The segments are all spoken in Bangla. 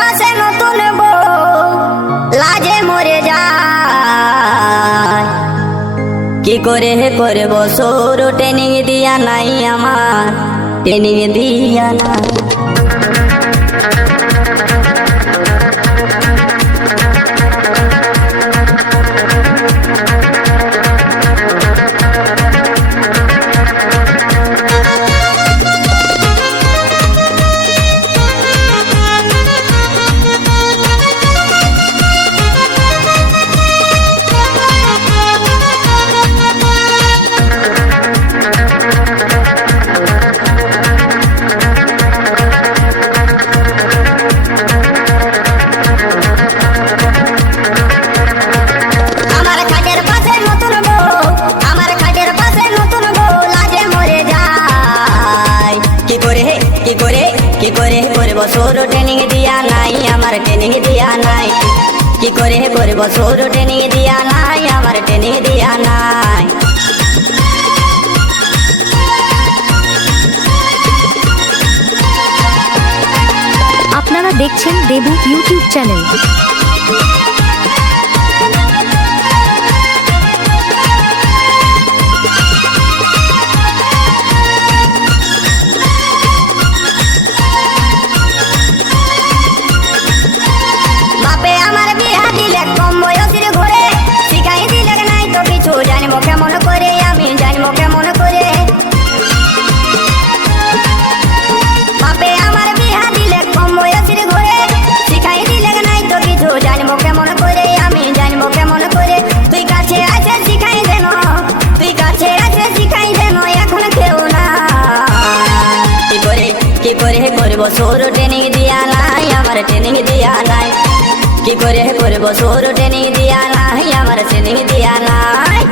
পাশে নতুন বউ লাজে মরে যায়। কি করে করব সৌর ট্রেনিং দিয়া নাই আমার, ট্রেনিং দিয়া নাই। সৌর ট্রেনিং দিয়া নাই আমার, ট্রেনিং দিয়া নাই। কি করে করব সৌর ট্রেনিং দিয়া নাই আমার, ট্রেনিং দিয়া নাই। আপনারা দেখছেন দেবু ইউটিউব চ্যানেল। কেমন করে আমি জানবো কেমন করে, বাপে আমার বিহা দিলে কম বয়সের ঘরে, শিখাই দিলে নাই তো কিছু জানবো কেমন করে, আমি জানবো কেমন করে। তুই কাছে আছে শিখাই দেন, তুই কাছে আছে শিখাই দেন, এখন কেউ না। কি করে করবো সৌর ট্রেনিং দিয়া নাই আমার, ট্রেনিং দিয়া নাই। কি করে করবো সৌর ট্রেনিং দিয়া নাই আমার, ট্রেনিং দিয়া নাই।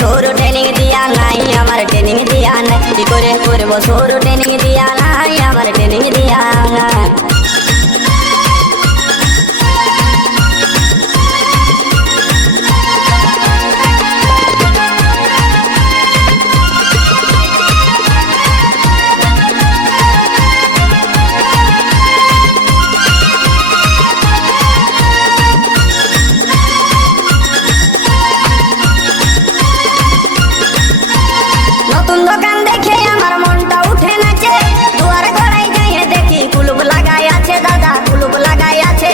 সৌর ট্রেনিং দিয়া নাই আমার, ট্রেনিং দিয়া নাই। কি করে করব সৌর ট্রেনিং দিয়া নাই আমার, ট্রেনিং দিয়া নাই। নতুন দোকান দেখে আমার মনটা উঠে নাচে, দুয়ার গড়াই যাইয়ে দেখি কুলুপ লাগাই আছে দাদা, কুলুপ লাগাই আছে।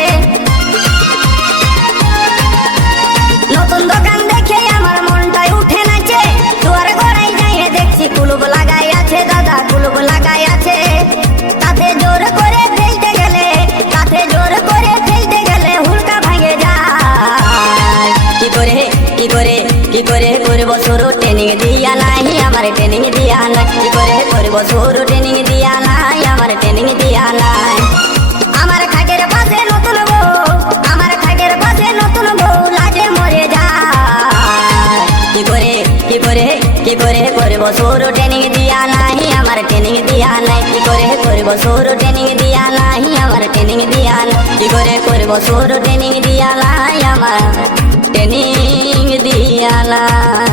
নতুন দোকান দেখে আমার মনটাই উঠে নাচে, দুয়ার গড়াই যাইয়ে দেখছি কুলুপ লাগাই আছে দাদা, কুলুপ লাগাই আছে। তাতে জোর করে ফেলতে গেলে, তাতে জোর করে ফেলতে গেলে হুলকা ভাঙে যায়। কি করে করব সৌর ট্রেনিং দিয়া নাই আমার, ট্রেনিং দিয়া নাই। কি করে করব সৌর ট্রেনিং দিয়া নাই আমার, ট্রেনিং দিয়া নাই। আমার খাটের পাশে নতুন বউ, আমার খাটের পাশে নতুন বউ লাজে মরে যায়। কি করে করব সৌর ট্রেনিং দিয়া নাই আমার, ট্রেনিং দিয়া নাই। কি করে করব সৌর ট্রেনিং দিয়া নাই আমার, ট্রেনিং দিয়া নাই। কি করে করব সৌর ট্রেনিং দিয়া নাই আমার, ট্রেনিং দিয়া নাই।